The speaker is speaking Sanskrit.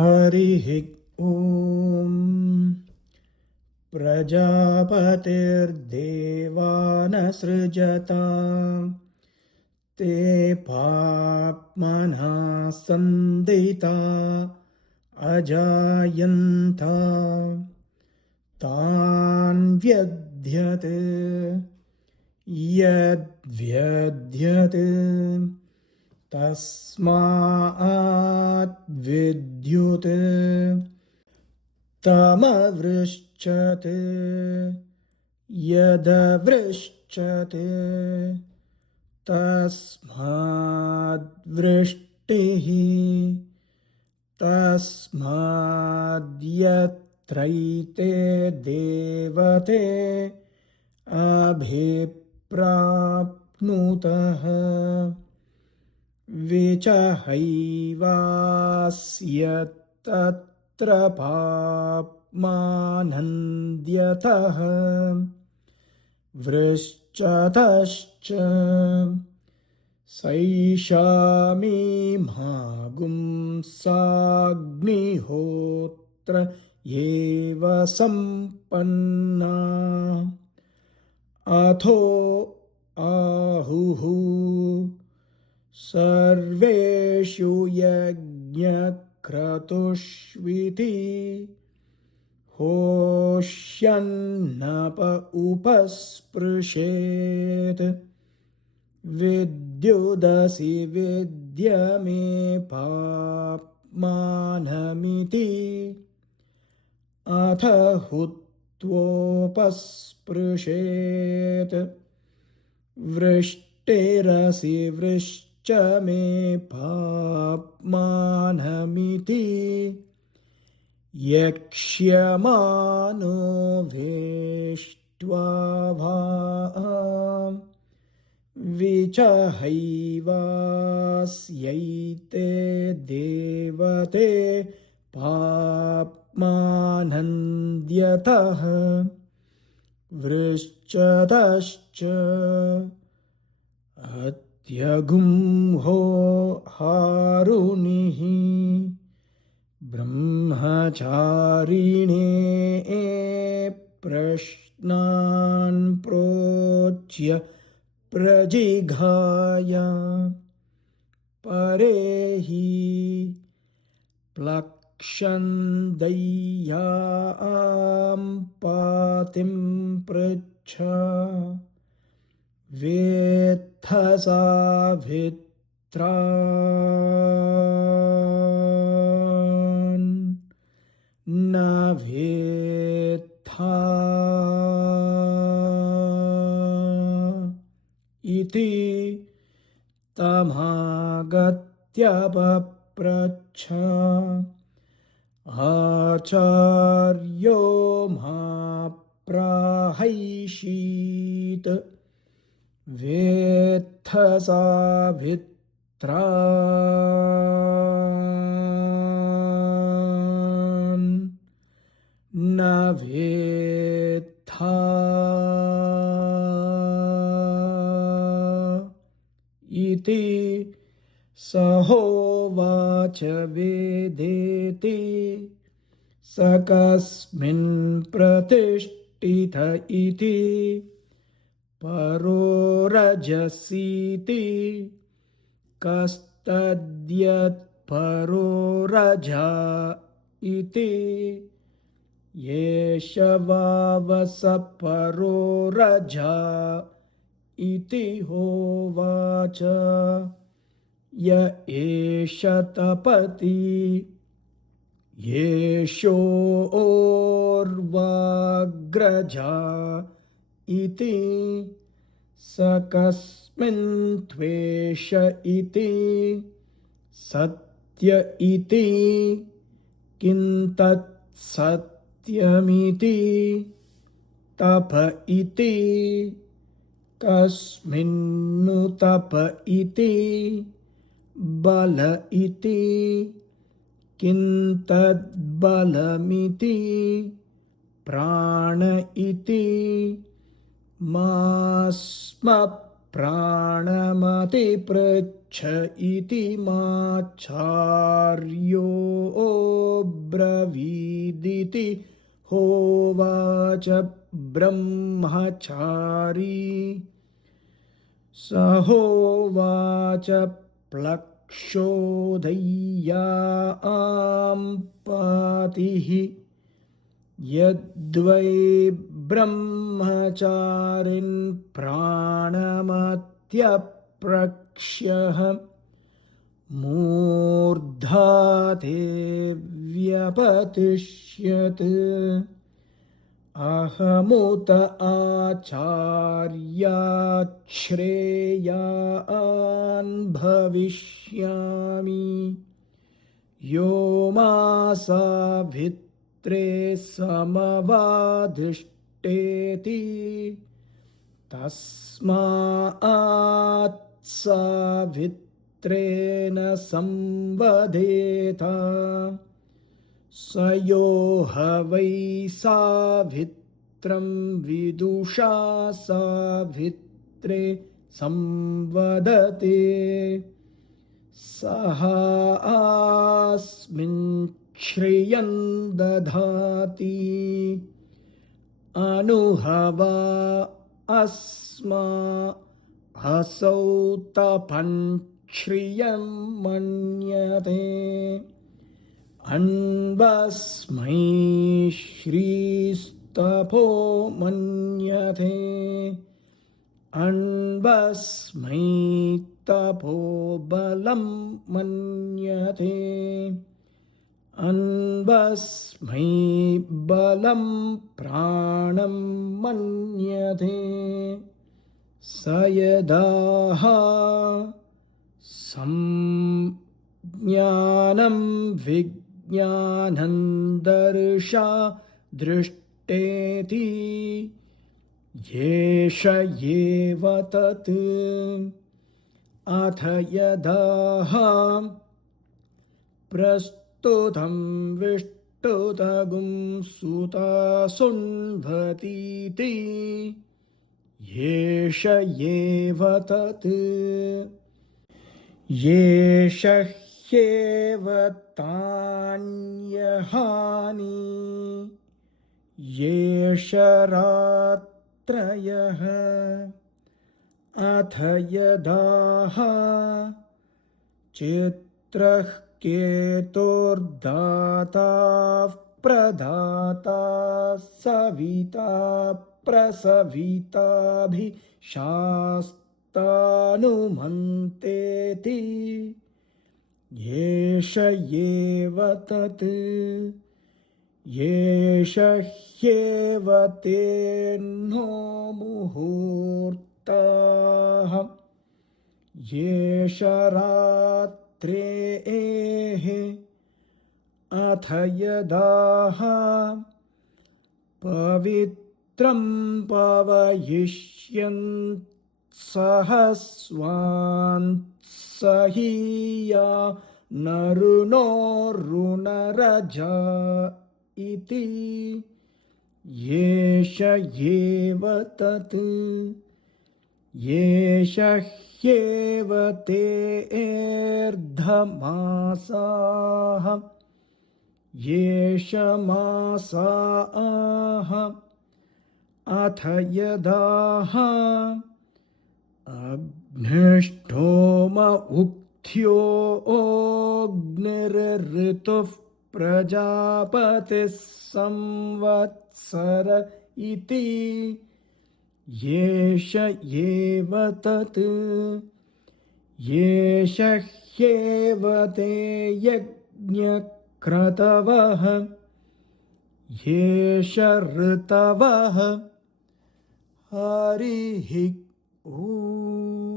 हरिः ॐ प्रजापतिर्देवानसृजता ते पाप्मनः सन्दिता अजायन्त तान् व्यध्यत् यद्व्यध्यत् तस्मात् विद्युत् तमवृश्चत् यदवृश्चत् तस्माद्वृष्टिः तस्माद्यत्रैते देवते अभिप्राप्नुतः विचहैवास्यत्तत्र पाप्मानन्द्यतः वृश्चतश्च सैषामीमागुंसाग्निहोत्र एव सम्पन्ना अथो आहुः सर्वेषु यज्ञक्रतुष्विति होष्यन्नप उपस्पृशेत् विद्युदसि विद्यमे पाप्मानमिति अथ हुत्वोपस्पृशेत् वृष्टिरसि वृश्च मे पाप्मानमिति यक्ष्यमानो वेष्ट्वा भा विचहैवास्यैते देवते पाप्मानन्द्यतः वृश्चतश्च अत्यगुंहो हारुनिः ब्रह्मचारिणे प्रश्नान् प्रोच्य प्रजिघाय परेहि प्लक्षन्दय्यां पातिं पृच्छ वेत्थ सावित्रान् न वेत्था इति तमागत्य पप्रच्छ आचार्यो माप्राहैषीत् वेत्थ सावित्रान् न वेत्था इति सहोवाच वेदेति स कस्मिन् प्रतिष्ठित इति परो रजसीति कस्तद्यत्परो रजा इति येष वावस परो रजा इति होवाच य एष तपति येषोर्वाग्रजा इति स कस्मिन् त्वेष इति सत्य इति किन्तत्सत्यमिति तप इति कस्मिन्नु तप इति बल इति किन्तद्बलमिति प्राण इति मास्म प्राणमतिपृच्छ। เ पृच्छ อิ इति ติ माचार्यो มา โ ब्रवीदिति होवाच ब्रह्मचारी स होवाच प्लक्षोदय्याम्पातिः यद्वै ब्रह्मचारिन् प्राणमत्यप्रक्ष्यः मूर्धा ते व्यपतिष्यत् अहमुत आचार्यात् श्रेयान् भविष्यामि यो मासाभित्रे समवाधिष्ठेति तस्मात् सावित्रेण संवदेत स यो ह वै सावित्रं विदुषा सावित्रे संवदते सः अस्मिन् श्रियं दधाति अनुभवा अस्मा हसौ तपन् श्रियं मन्यते अन्वस्मै श्रीस्तपो मन्यते अन्वस्मै तपो बलं मन्यते अन्वस्मै बलं प्राणं मन्यते स यदाह संज्ञानं विज्ञानं दर्शा दृष्टेति येष एव तत् अथ यदाह प्रस्तुतं विष्टुतगुं सुता सुन्वतीति येष एव तत् येष ह्येव तान्यहानि येष रात्रयः अथ यदाह चित्रः केतुर्दाताः प्रदाता सविता प्रसविताभिशास्तानुमन्तेति येष एव तत् येष ह्येव तेऽह्नो मुहूर्ताः येष रात्रेः अथ यदाह पवित्रं पवयिष्यन् सहस्वान्सहीया नरुणोरुणरजा इति येष एव तत् येष ह्येव तेऽर्धमासाः येष मासाः अथ यदाह अग्निष्टोम उक्थ्यो अग्निर्ऋतुः प्रजापतिः संवत्सर इति येष एव तत् येष ह्येव ते यज्ञक्रतवः येष ऋतवः हरिः ॐ।